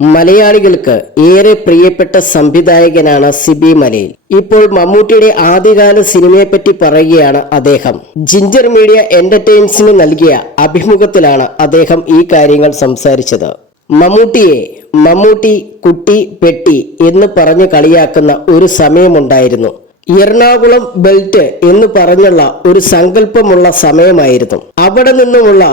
മലയാളികൾക്ക് ഏറെ പ്രിയപ്പെട്ട സംവിധായകനാണ് സിബി മലയിൽ. ഇപ്പോൾ മമ്മൂട്ടിയുടെ ആദ്യകാല സിനിമയെപ്പറ്റി പറയുകയാണ് അദ്ദേഹം. ജിഞ്ചർ മീഡിയ എന്റർടൈൻസിന് നൽകിയ അഭിമുഖത്തിലാണ് അദ്ദേഹം ഈ കാര്യങ്ങൾ സംസാരിച്ചത്. മമ്മൂട്ടിയെ മമ്മൂട്ടി കുട്ടി പെട്ടി എന്ന് പറഞ്ഞ് കളിയാക്കുന്ന ഒരു സമയമുണ്ടായിരുന്നു. എറണാകുളം ബെൽറ്റ് എന്ന് പറഞ്ഞുള്ള ഒരു സങ്കല്പമുള്ള സമയമായിരുന്നു. അവിടെ നിന്നുമുള്ള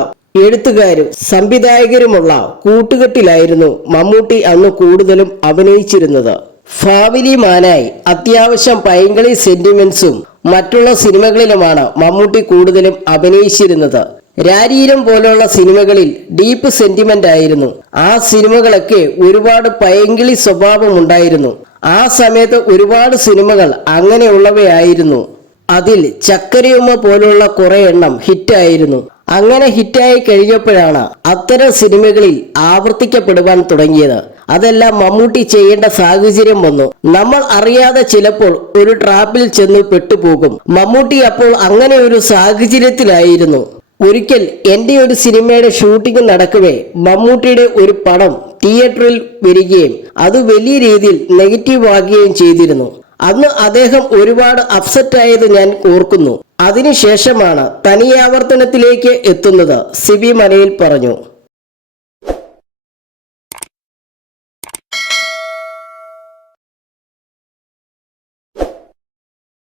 എഴുത്തുകാരും സംവിധായകരുമുള്ള കൂട്ടുകെട്ടിലായിരുന്നു മമ്മൂട്ടി അന്ന് കൂടുതലും അഭിനയിച്ചിരുന്നത്. ഫാമിലി മാനായി അത്യാവശ്യം പൈങ്കളി സെന്റിമെന്റ്സും മറ്റുള്ള സിനിമകളിലുമാണ് മമ്മൂട്ടി കൂടുതലും അഭിനയിച്ചിരുന്നത്. രാരീരം പോലുള്ള സിനിമകളിൽ ഡീപ്പ് സെന്റിമെന്റ് ആയിരുന്നു. ആ സിനിമകളൊക്കെ ഒരുപാട് പൈങ്കിളി സ്വഭാവമുണ്ടായിരുന്നു. ആ സമയത്ത് ഒരുപാട് സിനിമകൾ അങ്ങനെയുള്ളവയായിരുന്നു. അതിൽ ചക്കരയുമ്മ പോലുള്ള കുറെ എണ്ണം ഹിറ്റായിരുന്നു. അങ്ങനെ ഹിറ്റായി കഴിഞ്ഞപ്പോഴാണ് അത്തരം സിനിമകളിൽ ആവർത്തിക്കപ്പെടുവാൻ തുടങ്ങിയത്. അതെല്ലാം മമ്മൂട്ടി ചെയ്യേണ്ട സാഹചര്യം വന്നു. നമ്മൾ അറിയാതെ ചിലപ്പോൾ ഒരു ട്രാപ്പിൽ ചെന്ന് പെട്ടുപോകും. മമ്മൂട്ടി അപ്പോൾ അങ്ങനെ ഒരു സാഹചര്യത്തിലായിരുന്നു. ഒരിക്കൽ എൻ്റെ ഒരു സിനിമയുടെ ഷൂട്ടിംഗ് നടക്കവേ മമ്മൂട്ടിയുടെ ഒരു പടം തിയേറ്ററിൽ വരികയും അത് വലിയ രീതിയിൽ നെഗറ്റീവ് ആകുകയും ചെയ്തിരുന്നു. അന്ന് അദ്ദേഹം ഒരുപാട് അപ്സെറ്റ് ആയത് ഞാൻ ഓർക്കുന്നു. അതിനുശേഷമാണ് തനിയാവർത്തനത്തിലേക്ക് എത്തുന്നത്, സിബി മലയിൽ പറഞ്ഞു.